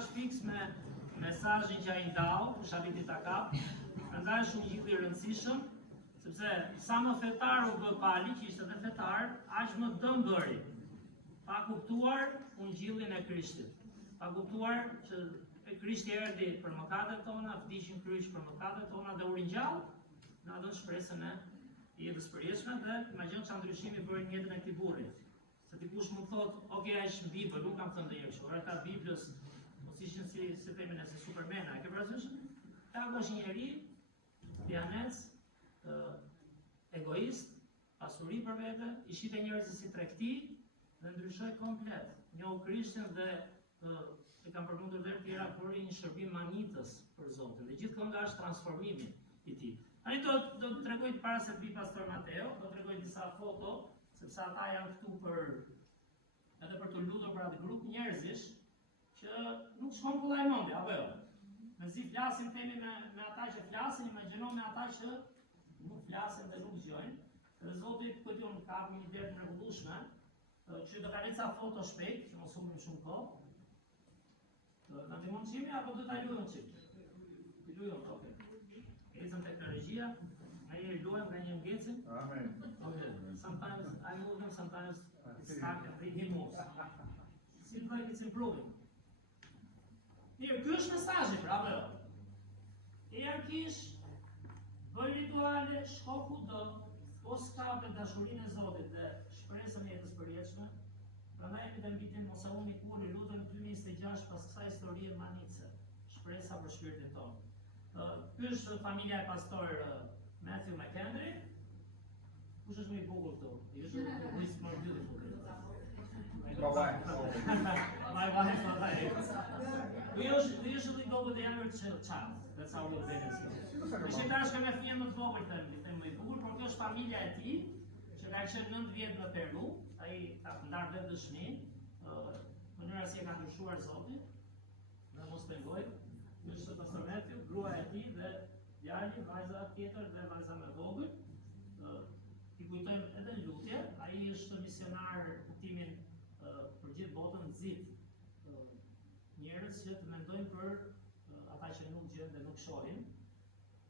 është fiks me mesazhin që ai ndau, Shaviti Takap, prandaj është një gjë e rëndësishëm, sepse sa më fetar u bë Pali, që ishte edhe fetar, aq më dëm bëri. Pa kuptuar ungjillin e Krishtit. Pa kuptuar që Krishti erdhi për mëkatet tona, vdiq në kryq për mëkatet tona dhe u ringjall, na dhën shpresën e jetës përjetshme dhe imagjino çfarë ndryshimi bëri në jetën e këtij burri. Se dikush më thot, ok, ai është në Bibël, nuk kam thënë ndonjëherë kështu. Ata Biblës mos ishin si themin e Supermana, e ke parasysh? Taku është një njeri, pianec, egoist, pasuri për vete, i shite njerëzit si tregti dhe ndryshoi komplet. Njohu Krishtin dhe e kam përmendur edhe tjera për një shërbim manitës për Zotin. Dhe gjithë kënga është transformimi i tij. Tani do të tregoj para se të vi pastor Mateo, do të tregoj disa foto, sepse ata janë këtu edhe për të lutur për atë grup njerëzish që nuk shkon kollaj mendja, apo jo? Mezi flasim themi me ata që flasin, imagjino me ata që nuk flasin dhe nuk dëgjojnë. Dhe Zoti kujton ka një ide të mrekullueshme, që do ka lënë ca foto shpejt, që mos humbim shumë kohë. Na ndihmon çimi apo do ta luajmë çik? Ti luajmë, okay. Ecën teknologjia, ai luajmë nga një ngecim. Amen. Okay. Sometimes I move them, sometimes it's stuck and he moves. Seems like it's improving. Mirë, ky është mesazhi, bravo. Kish, bëj rituale, shko kudo, po s'kape dashurinë e Zotit dhe shpresën e jetës përjetshme. Prandaj këtë mbitin mos e uni kurrë, lutem 2026 pas kësaj historie manice. Shpresa për shpirtin tonë. Ky është familja e pastor Matthew McHenry. Kush është më i bukur këtu? He's more beautiful. My wife. My wife. We usually go with the younger child. That's how we'll do it. Shqiptarës ka me fëmijën më të vogël them më i bukur, por kjo është familja e tij, që ka qenë 9 vjet në Peru. Ai ka ndarë vetë dëshmin, mënyra si e ka ndryshuar Zoti. Dhe mos pengoj. Ky është pastor Matthew, gruaja e tij dhe djali, vajza tjetër dhe vajza më vogël. I kujtojmë edhe lutje, ai është misionar kuptimin për gjithë botën, nxit njerëz që të mendojnë për ata që nuk gjejnë dhe nuk shohin.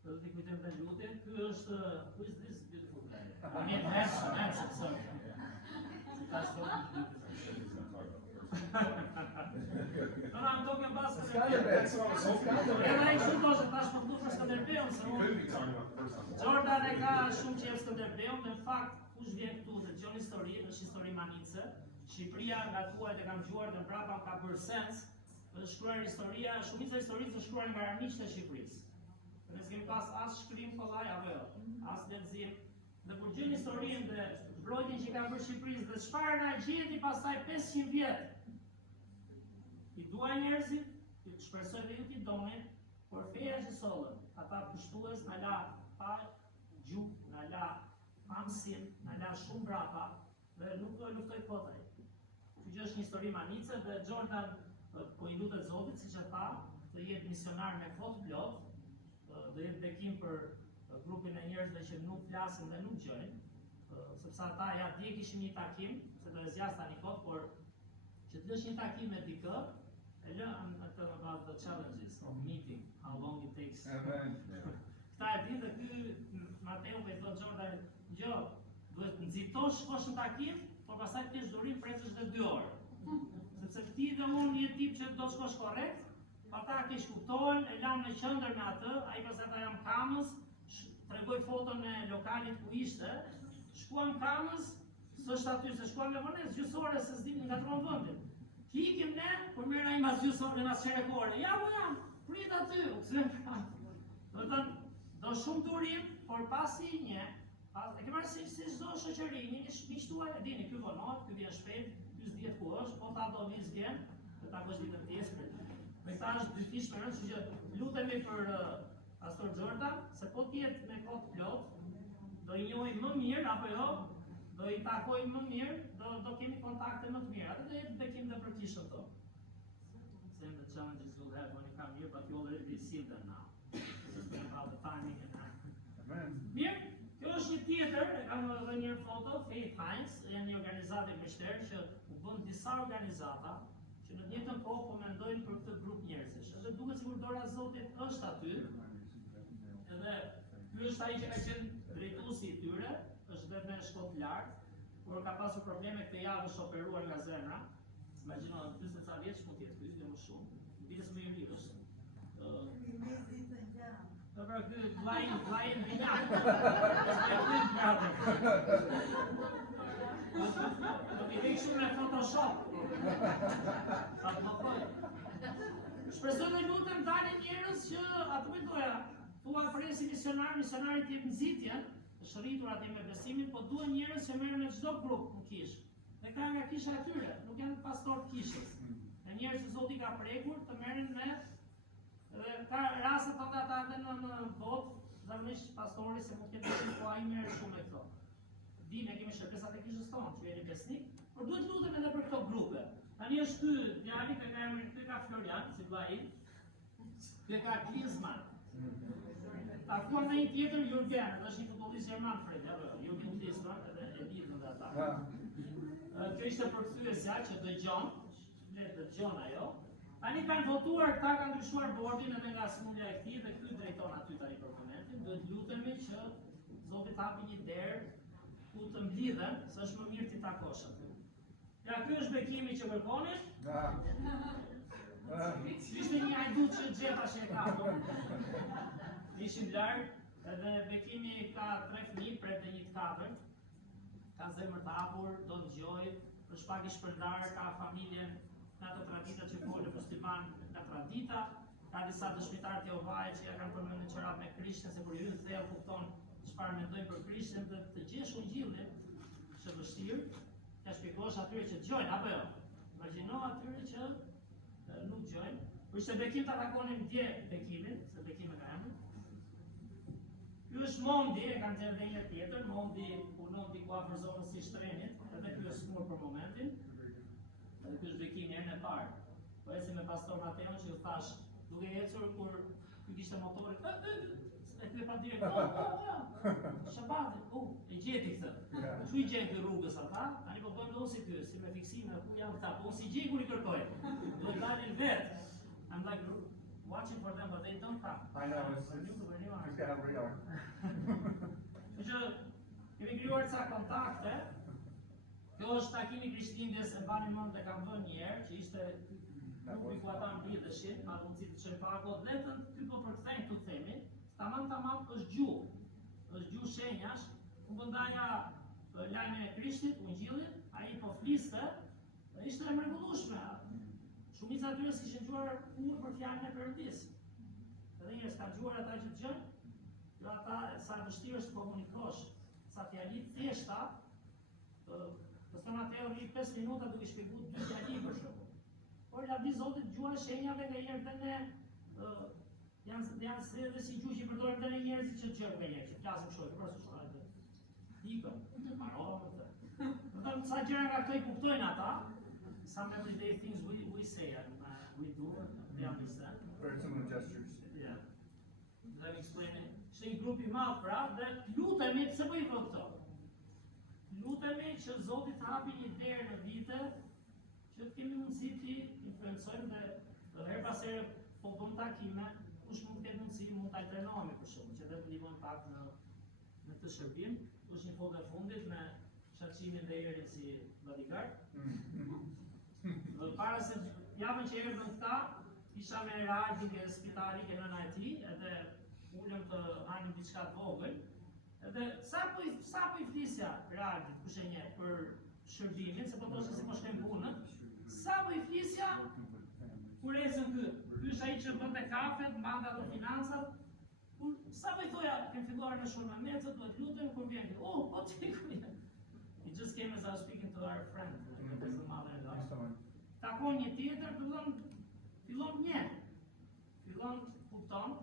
Do t'i kujtojmë edhe lutje. Ky është who is this beautiful guy? I mean, handsome, sorry. That's what I'm talking about Jordan e ka shumë qef Skënderbeun, dhe në fakt kush vjen këtu dhe dëgjon historinë, është histori manice. Shqipëria nga tuajt e kam dëgjuar dhe mbrapa ka bërë sens. Është shkruar historia, shumica e historisë është shkruar nga armiqtë e Shqipërisë. Ne s'kemi pas as shkrim kollaj apo jo, as lexim. Dhe kur gjejmë historinë dhe mbrojtjen që ka bërë Shqipërisë dhe çfarë na gjeti pastaj 500 vjet. I dua njerëzit, shpresoj dhe ju t'i doni, por feja që sollën, ata pushtues na la pa gjuk, na la pamësim, na la shumë brapa dhe nuk do luftoj kotaj. Kjo është një histori manice dhe Jordan po i lutet Zotit, siç e tha, të jetë misionar me kohë plot, do jetë bekim për grupin e njerëzve që nuk flasin dhe nuk gjojnë, sepse ata ja dje kishin një takim, se do e zjas tani kohë, por që të lësh një takim me dikë, e lë about the challenges of meeting, how long it takes. Këta e din dhe ky Mateo po i thot Jordan, jo, duhet nxitosh shkosh në takim, por pastaj kesh durim precësh dhe 2 orë. Sepse ti dhe unë je tip që do shkosh korrekt, ata kesh kuptohen, e lam në qendër me atë, ai pastaj ata jam Kamës, tregoj foton e lokalit ku ishte, shkuam Kamës, s'është aty se shkuam me vonesë gjysore se s'dim nga tron vendin. Ti ikim ne, por merr ai mbas gjysore nas çerekore. Ja u jam, prit aty, u kthem prapë. Do të thënë, do shumë durim, por pasi e ke marrë si çdo shoqëri, një miq tuaj e dini, ky vonohet, ky vjen shpejt, ky s'dihet ku është, po ta do nis vjen, do ta bësh ditën tjetër. Me ta është dyfish për rëndë, që lutemi për pastor Jordan, se po t'jetë me kohë plot, do i njohim më mirë, apo jo, do i takojmë më mirë, do kemi kontakte më të mira, atë do jetë bekim dhe për kishën tonë. Same the challenges you'll have when you come here, but you already see them now. It's about the timing and mirë, kjo është një tjetër, e kam edhe një foto, Faith Hines, janë një organizatë e mështerë që u bën disa organizata që në të njëjtën kohë po mendojnë për këtë grup njerëzish. Edhe duket sikur dora e Zotit është aty. Edhe ky është ai që ka qenë drejtuesi i tyre, është dhe me shkop lart, kur ka pasur probleme këtë javë është operuar nga zemra. Imagjino 40 ca vjeç mund të jetë ky, dhe më shumë. Biles më i ri është. Pra ky vllai binjak. Do t'i vej shumë në Photoshop. Sa të më thoj. Shpresoj dhe lutem dalin njerëz që atë kujtoja, thua presi misionarit jep nxitjen, është rritur atje me besimin, po duhen njerëz që merren me çdo grup në kishë. Dhe ka nga kisha e tyre, nuk janë pastor të kishës. Dhe njerëz që Zoti ka prekur të merren me dhe ka raste të ata edhe në botë, zakonisht pastori se mund të ketë po ai merr shumë me këto. Ne kemi shërbesat e kishës tonë, që jeni besnik, por duhet lutem edhe për këto grupe. Tani është ky djali që ka emrin, ky ka Florian, si vllai, ky ka Klinsmann. Takuam me një tjetër Jurgen, është një futbollist gjerman Fred, Jurgen Klinsmann, edhe e lidhën me ata. Kjo ishte përkthyesja që dëgjon ajo. Tani kanë votuar, këta kanë ndryshuar bordin edhe nga smundja e këtij dhe ky drejton aty tani për momentin. Duhet lutemi që Zoti të hapi një derë ku të mblidhen, se është më mirë t'i takosh aty. Ja, ky është bekimi që kërkonin. Ishte një hajdut që gjeta që e kapën. Ishim larg, edhe bekimi ka 3 fëmijë, pret dhe 1 të 4. Ka zemër të hapur, do dëgjoj, është pak i shpërndar, ka familjen nga të tradita që folë për Stipan nga tradita, ka disa dëshmitarë të Jehovaje që ja kanë përmendur qërat me Krishtin, se kur hyn thellë kupton çfarë mendojnë për Krishtin dhe të gjesh ungjillin, është vështirë, ta shpjegosh atyre që dëgjojnë apo jo. Imagjino atyre që nuk dëgjojnë. Por ishte bekim ta takonin dje bekimin, se bekimi ka emrin. Ky është Mondi, e kanë dhënë edhe një tjetër, Mondi punon diku afër zonës së Shtrenit, edhe ky është smur për momentin. Edhe ky është bekimi herën e parë. Po eci me pastor Mateon që ju thash, duke ecur kur ky kishte motorin, e ky pa direkt, Shabati, e gjeti këtë. Çu i gjeti rrugës ata, tani po bëjmë dhosi ky, si me fiksime, ku janë këta, po si gjej kur i kërkoj. Duhet dalin vetë. I'm like watching for them, but they don't come. I know, it's kind of real. Që kemi krijuar ca kontakte. Kjo është takimi Krishtlindjes, e mbani mend dhe kam vënë një herë, që ishte grupi ku ata mblidheshin, ma mundësi të çojnë para kohë letën, ky po përkthejnë këtu themi, tamam është gjuhë. Është gjuhë shenjash, ku bëndaja lajmin e Krishtit, ungjillin, ai po fliste, dhe ishte e mrekullueshme. Shumica e tyre s'kishin dëgjuar kurrë për fjalën e Perëndis. Edhe njerëz kanë dëgjuar ata që dëgjojnë, jo ata sa vështirë është të komunikosh, sa fjali thjeshta, pastor Mateo rri 5 minuta duke shpjeguar 2 fjali për shembull. Por lavdi Zotit dëgjuan shenjave nga njerëz dhe janë se dhe si gjuhë që përdoren dhe njerëzit që dëgjojnë nga njerëz, që flasin kështu, për ashtu shkruajnë. Ikën, marrën. Do sa gjëra nga këto i kuptojnë ata. Some everyday things we say and we do, they understand. Very similar gestures. Yeah. Let me explain it. Ishte një grup i madh pra, dhe lutemi pse po i bë këto. Lutemi që Zoti të hapi një derë në vite, që të kemi mundësi të influencojmë dhe her pas here po bëm takime, kush mund të ketë mundësi, mund të alternohemi për shumë, që dhe të ndihmojmë pak në këtë shërbim. Është një fond e fundit me shaqqimin dhe erin si bodyguard. Para se javën që erdhën këta, isha me Rardin ke spitali, ke nëna e tij, edhe ulëm të hanim diçka të vogël. Edhe sa po i flisja Rardit, kush e njeh, për shërbimin, se po thoshte se po shkojmë punën. Sa po i flisja kur ecën ky. Ky është ai që bënte kafet, mbante ato financat. Sa po i thoja, kemi filluar në shumë me mecët, duhet lutem kur vjen. Po ti ku je? He just came as I was speaking to our friend. Takon një tjetër, fillon njeh, fillon kupton,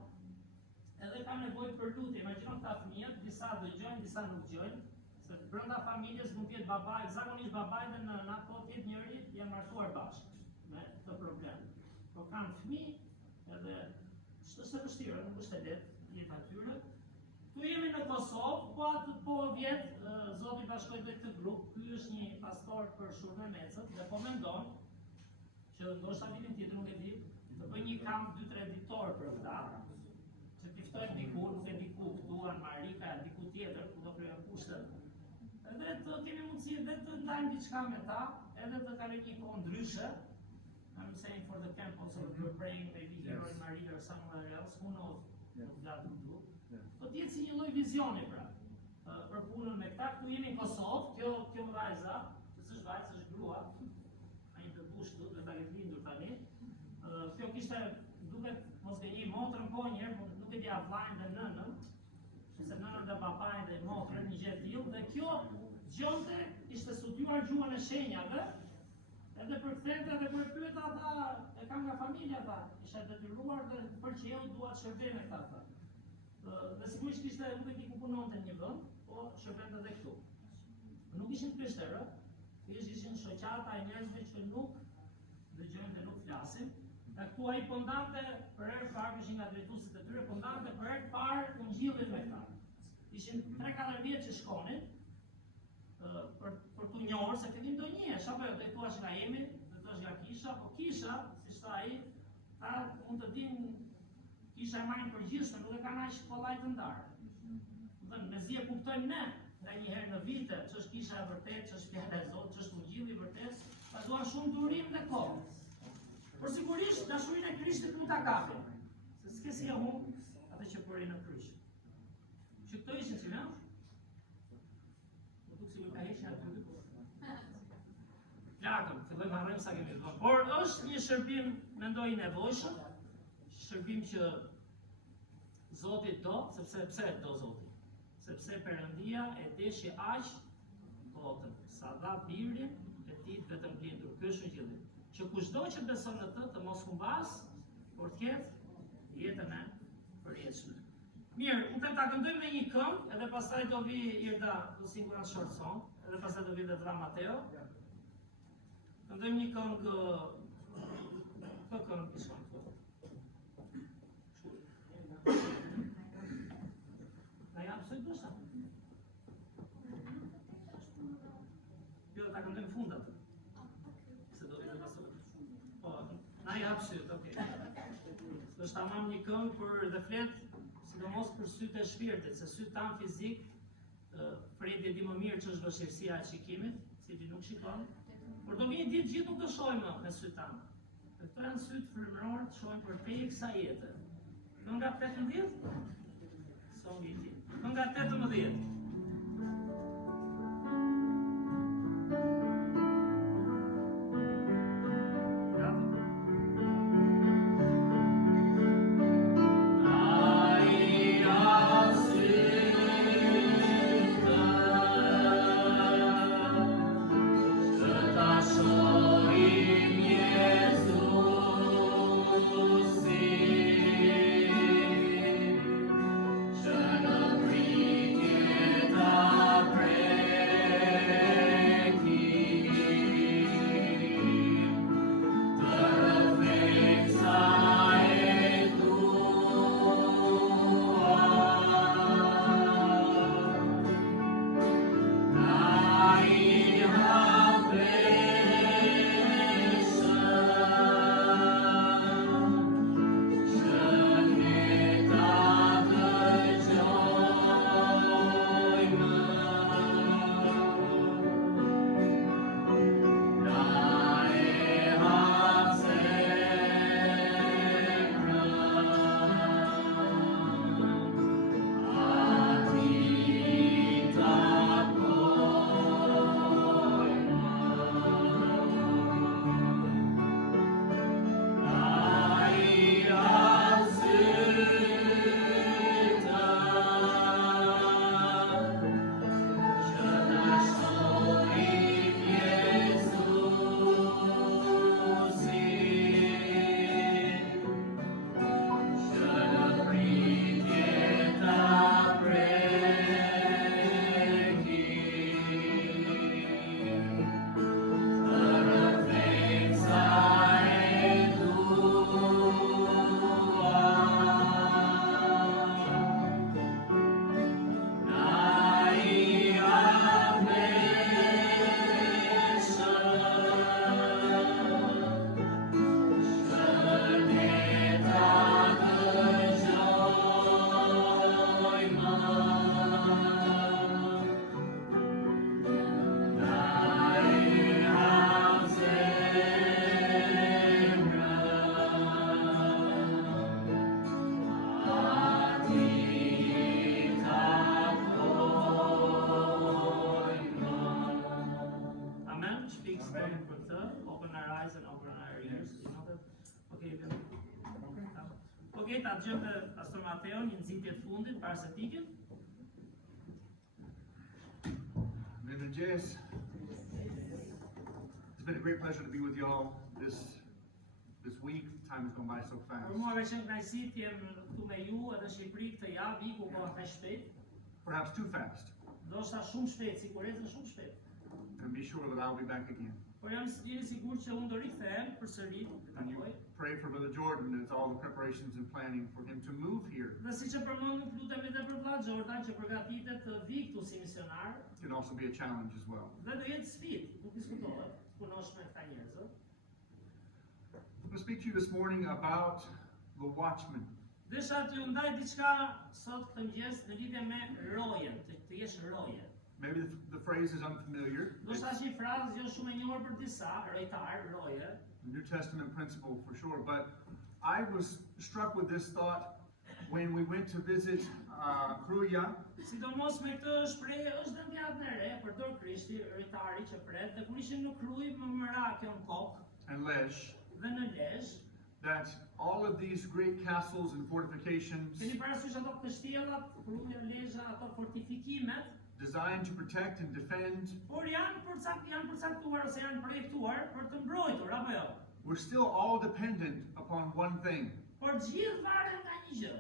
edhe ka nevojë për lutje. Imagjino këta fëmijët, disa dëgjojnë, disa nuk dëgjojnë, se brenda familjes mund të jetë babai, zakonisht babai dhe nëna, po të jetë njëri janë martuar bashkë me këtë problem. Po kanë fëmijë, edhe është e vështirë, nuk është e lehtë jeta e tyre. Tu jemi në Kosovë, po vjet Zoti bashkoi dhe këtë grup. Ky është një pastor për Shurme Mecët dhe po mendon që ndoshta vitin tjetër nuk e di, të bëj një kamp 2-3 ditor për këta, që t'i ftojmë diku, nuk e di ku, këtu, në Marika, diku tjetër, ku do kryen kushtet. Edhe të kemi mundësi edhe të ndajmë diçka me ta, edhe të kalojmë një kohë ndryshe. I'm saying for the camp also, if you're praying, maybe here in Marika or somewhere else, who knows what God will do. Po t'jetë si një lloj vizioni pra, për punën me këta, këtu jemi në Kosovë, kjo vajza, që s'është vajzë, s'është grua, a një të bushtu, dhe ta ketë lindur tani. Kjo kishte, duket mos ke një motrën po njerë, po nuk e di avllajnë dhe nënën, se nënën dhe papajnë dhe motrën, një gjë tillë, dhe kjo gjonte ishte studiuar gjuhën e shenjave, edhe për kthente dhe për pyet ata, e kam nga familja ata, isha detyruar dhe pëlqeu dua të shërbej me këta. Dhe sigurisht kishte, nuk e di ku punonte një vend, po shërbente edhe këtu. Nuk ishin krishterë, ishin shoqata e njerëzve që nuk dëgjojnë dhe nuk flasin. Dhe këtu ai po ndante për herë parë, ishin nga drejtuesit e tyre, po ndante për herë parë ungjillin me këta. Ishin 3-4 vjet që shkonin për t'u njohur, se fillim do njihesh, apo do i thuash nga jemi, do i thuash nga kisha, po kisha, si shta ai, ta mund të din kisha e marrin përgjithshme, nuk e kanë aq kollaj të ndarë. Mezi e kuptojmë ne, nga një herë në vite, që është kisha e vërtet, që është fjala e Zotit, që është ungjilli i vërtet, pa duan shumë durim dhe kohë. Por sigurisht dashurinë e Krishtit nuk ta kapin, se s'ke si e humb atë që bëri në kryq. Që këto ishin si ne? Më duk si ka hequr aty dy. Plakëm, fillojmë harrojmë sa kemi dhënë. Por është një shërbim, mendoj i nevojshëm, shërbim që Zoti do, sepse pse do Zoti? Sepse Perëndia e deshi aq botën, sa dha birin e tij vetëm blindur. Ky është ungjilli. Që kushdo që beson në të mos humbas, por të ketë jetën e përjetshme. Mirë, unë ta këndojmë me një këngë, edhe pastaj do vi Irda, do singura short song, edhe pastaj do vi dhe Dra Mateo. Këndojmë një këngë, këtë këngë pishon këtu. Na jam së dusa. Jo, ta këndojmë fundat. Se do vi dhe pasoj. Po, na jam syt, okej. Është tamam një këngë për dhe flet, sidomos për sytë e shpirtit, se sytë tanë fizik, Fredi e di më mirë që është vështirësia e shikimit, cili nuk shikon, por do vjen ditë gjithë nuk të shohim me sytë tanë. Dhe këto janë sytë frymëror të shohim për te kësaj jete. Kënga 18? Songi i tij. Kënga 18. Shall not breathe. shkojmë për këtë, Open Our Eyes and Open Our Ears, you know that? Okay, ta dëgjojmë Pastor Mateo një nxitje të fundit para se të ikim. It's been a great pleasure to be with y'all this week. Time has gone by so fast. Për mua veçën kënaqësi të jem këtu me ju edhe në Shqipëri këtë javë, viku po aq shpejt. Perhaps too fast. Ndoshta shumë shpejt, sigurisht shumë shpejt. And be sure that I'll be back again. Por jam jeni sigurt që unë do rikthehem përsëri të And you takoj. pray for Brother Jordan and all the preparations and planning for him to move here. Dhe siç e përmendëm, lutem edhe për vëlla Jordan që përgatitet të vi këtu si misionar. It can also be a challenge as well. Dhe do jetë sfidë, nuk diskutohet, të punosh me këta njerëz. I'm going to speak to you this morning about the watchman. Desha t'ju ndaj diçka sot këtë mëngjes në lidhje me rojen, të jesh roje. Maybe the phrase is unfamiliar. Do It's sa që frazë jo shumë e njohur për disa, rojtar, roje. a New Testament principle for sure, but I was struck with this thought when we went to visit Kruja. Sidomos me këtë shprehje është dëmjatë në re, përdor Krishti, rojtari që pret, dhe kur ishim në Kruj më ra kjo në kokë And Lesh, dhe në Lezhë. that all of these great castles and fortifications Keni parasysh ato kështjellat, Kruja, Lezhë, ato fortifikimet, designed to protect and defend, por janë përcaktuar ose janë projektuar për të mbrojtur, apo jo? we're still all dependent upon one thing, Por gjithë varen nga një gjë.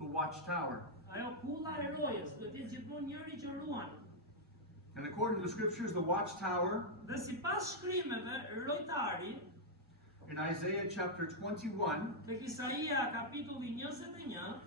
the watchtower. Ajo kulla e rojes, do të jetë gjithmonë njëri që ruan. And according to the scriptures, the watchtower Dhe sipas shkrimeve, rojtari, in Isaiah chapter 21 tek Isaia kapitulli 21,